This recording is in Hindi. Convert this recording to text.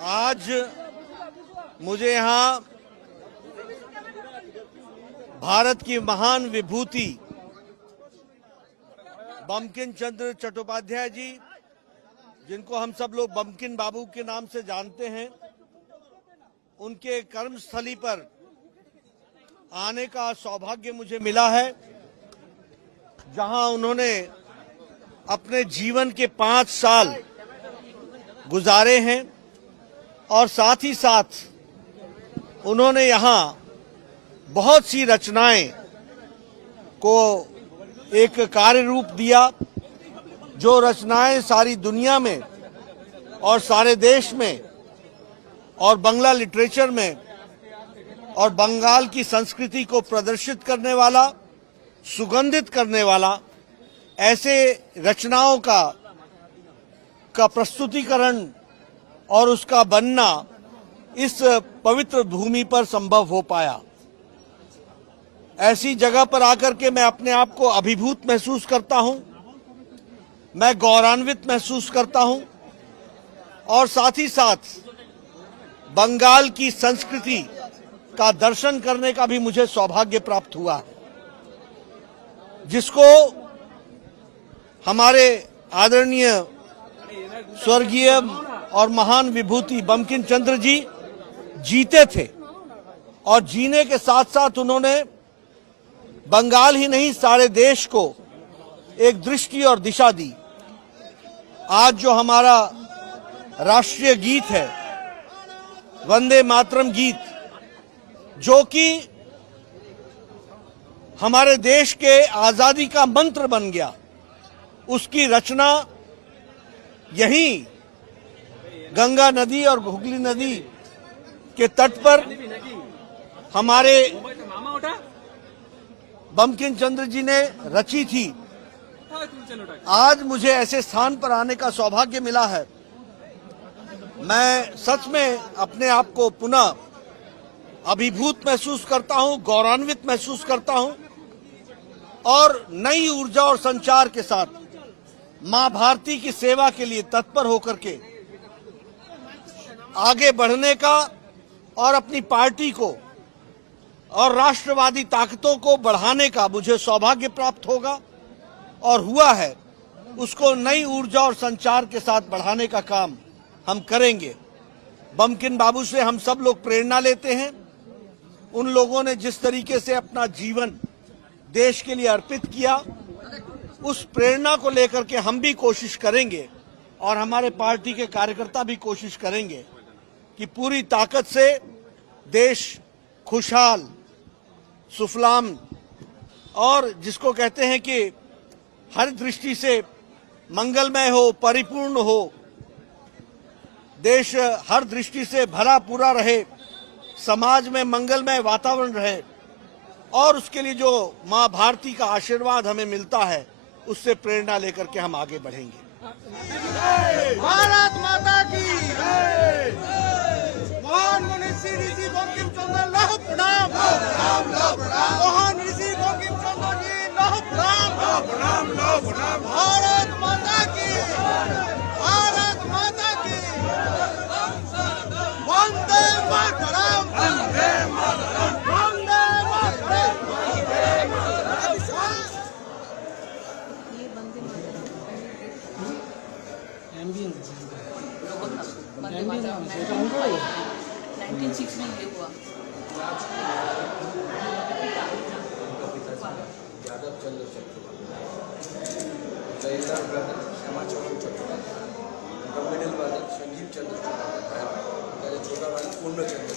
आज मुझे यहाँ भारत की महान विभूति बंकिम चंद्र चट्टोपाध्याय जी, जिनको हम सब लोग बंकिम बाबू के नाम से जानते हैं, उनके कर्मस्थली पर आने का सौभाग्य मुझे मिला है, जहां उन्होंने अपने जीवन के 5 साल गुजारे हैं और साथ ही साथ उन्होंने यहाँ बहुत सी रचनाएं को एक कार्य रूप दिया, जो रचनाएं सारी दुनिया में और सारे देश में और बांग्ला लिटरेचर में और बंगाल की संस्कृति को प्रदर्शित करने वाला, सुगंधित करने वाला, ऐसे रचनाओं का प्रस्तुतिकरण और उसका बनना इस पवित्र भूमि पर संभव हो पाया। ऐसी जगह पर आकर के मैं अपने आप को अभिभूत महसूस करता हूं, मैं गौरवान्वित महसूस करता हूं और साथ ही साथ बंगाल की संस्कृति का दर्शन करने का भी मुझे सौभाग्य प्राप्त हुआ, जिसको हमारे आदरणीय स्वर्गीय और महान विभूति बंकिम चंद्र जी जीते थे और जीने के साथ साथ उन्होंने बंगाल ही नहीं सारे देश को एक दृष्टि और दिशा दी। आज जो हमारा राष्ट्रीय गीत है, वंदे मातरम गीत, जो कि हमारे देश के आजादी का मंत्र बन गया, उसकी रचना यहीं गंगा नदी और हुगली नदी के तट पर हमारे बंकिम चंद्र जी ने रची थी। आज मुझे ऐसे स्थान पर आने का सौभाग्य मिला है। मैं सच में अपने आप को पुनः अभिभूत महसूस करता हूं, गौरवान्वित महसूस करता हूं और नई ऊर्जा और संचार के साथ मां भारती की सेवा के लिए तत्पर होकर के आगे बढ़ने का और अपनी पार्टी को और राष्ट्रवादी ताकतों को बढ़ाने का मुझे सौभाग्य प्राप्त होगा और हुआ है। उसको नई ऊर्जा और संचार के साथ बढ़ाने का काम हम करेंगे। बंकिम बाबू से हम सब लोग प्रेरणा लेते हैं। उन लोगों ने जिस तरीके से अपना जीवन देश के लिए अर्पित किया, उस प्रेरणा को लेकर के हम भी कोशिश करेंगे और हमारे पार्टी के कार्यकर्ता भी कोशिश करेंगे कि पूरी ताकत से देश खुशहाल, सुफलाम और जिसको कहते हैं कि हर दृष्टि से मंगलमय हो, परिपूर्ण हो, देश हर दृष्टि से भरा पूरा रहे, समाज में मंगलमय वातावरण रहे और उसके लिए जो मां भारती का आशीर्वाद हमें मिलता है, उससे प्रेरणा लेकर के हम आगे बढ़ेंगे। भारत माता की महान ऋषि ऋषि बंकिम चंद्र लौह प्रणाम, महान ऋषि बंकिम चंद्र जी लौह प्रणाम। भारत माता की, भारत माता की, वंदे मातरम, वंदे मातरम, वंदे मातरम। एम्बियंस 1906 में ये हुआ। यादव चंद्र चट्टोपाध्याय, जयलाल brother Shyama Chaudhary Chattopadhyay, middle brother Sanjeev Chandra Chattopadhyay, छोटा भाई पूर्ण चंद्र